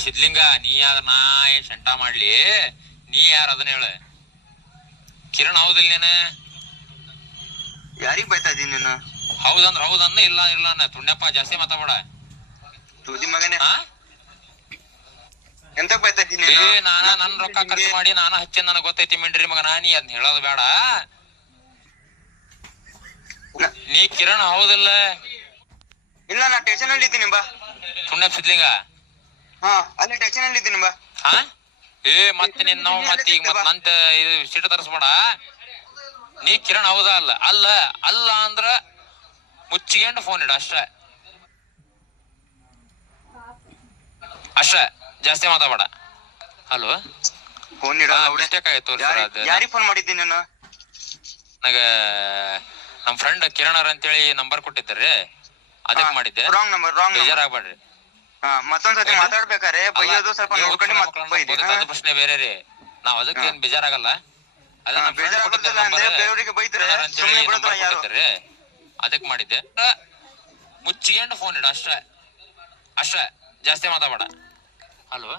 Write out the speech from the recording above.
ಸಿದ್ಲಿಂಗ ನೀ ಯಾರ ನಾ ಏನ್ ಶಂಟ ಮಾಡ್ಲಿ ನೀ ಯಾರ ಅದನ್ನ ಹೇಳ ಕಿರಣ್ ಹೌದಿಲ್ಲ ನೀನ ಯಾರಿಗ್ ಬೈತಾ ಇದೀನಿ ನೀನು ಹೌದಂದ್ರ ಹೌದನ್ನ ಇಲ್ಲ ಇಲ್ಲ ಅನ್ನ ತುಣ್ಯಪ್ಪ ಜಾಸ್ತಿ ಮಾತಾಡ ತುದಿ ಮಗನೇ ಎಂತ ಬೈತಾ ಇದೀನಿ ಏ ನಾನ ನನ್ ರೊಕ್ಕ ಖರ್ಚು ಮಾಡಿ ನಾನ ಹಚ್ಚಿ ನನಗ್ ಗೊತ್ತೈತಿ ಮಿಂಡ್ರಿ ಮಗ ನೀ ಅದ್ನ ಹೇಳೋದು ಬೇಡ ನೀ ಕಿರಣ್ ಹೌದಿಲ್ಲ ಇಲ್ಲ ನಾ ಸ್ಟೇಷನ್ ಅಲ್ಲಿ ಇದ್ದೀನಿ ಬಾ ತುಣ್ಯಪ್ಪ ಸಿದ್ಲಿಂಗ ಹಾ ಅಲ್ಲಿ ಸ್ಟೇಷನ್ ಅಲ್ಲಿ ಇದ್ದೀನಿ ಬಾ ಹಾ ಏ ಮತ್ತೆ ನಿನ್ ನಾವು ಮತ್ತೆ ಈಗ ಮತ್ ನಂತ ಇದು ಸೀಟ್ ತರಿಸ್ಬೇಡ ನೀ ಕಿರಣ್ ಹೌದಾ ಅಲ್ಲ ಅಲ್ಲ ಅಲ್ಲ ಅಂದ್ರ ಮುಚ್ಚಿಗೆಂಡು ಫೋನ್ ಇಡ ಅಷ್ಟ ಅಷ್ಟ ಜಾಸ್ತಿ ಮಾತಾಡ ಹಲೋ ಫೋನ್ ಇಡ ಮಿಸ್ಟೇಕ್ ಆಯ್ತು ಯಾರಿಗ್ ಫೋನ್ ಮಾಡಿದ್ದೀನಿ ನಾನು ನನಗ ನಮ್ ಫ್ರೆಂಡ್ ಕಿರಣ್ ಅಂತೇಳಿ ನಂಬರ್ ಕೊಟ್ಟಿದ್ದಾರೆ ಅದಕ್ಕೆ ಮಾಡಿದ್ದೆ ರಾಂಗ್ ನಂಬರ್ ಬೇಜಾರಾಗ್ಬೇಡ್ರಿ ಮತ್ತೊಂದ್ಸತಿ ಮಾತಾಡ್ಬೇಕಾರೆ ಬೈಯೋದು ಸ್ವಲ್ಪ ನೋಡ್ಕೊಂಡು ಮತ್ತೆ ಪ್ರಶ್ನೆ ಬೇರೆ ರೀ ನಾವ್ ಅದಕ್ಕೆ ಏನ್ ಬೇಜಾರಾಗಲ್ಲ ಅದೇ ನಮ್ ಬೇರೆಯವರಿಗೆ ಬೈದ್ರೆ ಸುಮ್ಮನೆ ಬಿಡೋದಿಲ್ಲ ಯಾರು ಅದಕ್ಕೆ ಮಾಡಿದ್ದೆ ಮುಚ್ಚಿಗೆಂಡು ಫೋನ್ ಇಡ ಅಷ್ಟ ಅಷ್ಟ ಜಾಸ್ತಿ ಮಾತಾಡ ಹಲೋ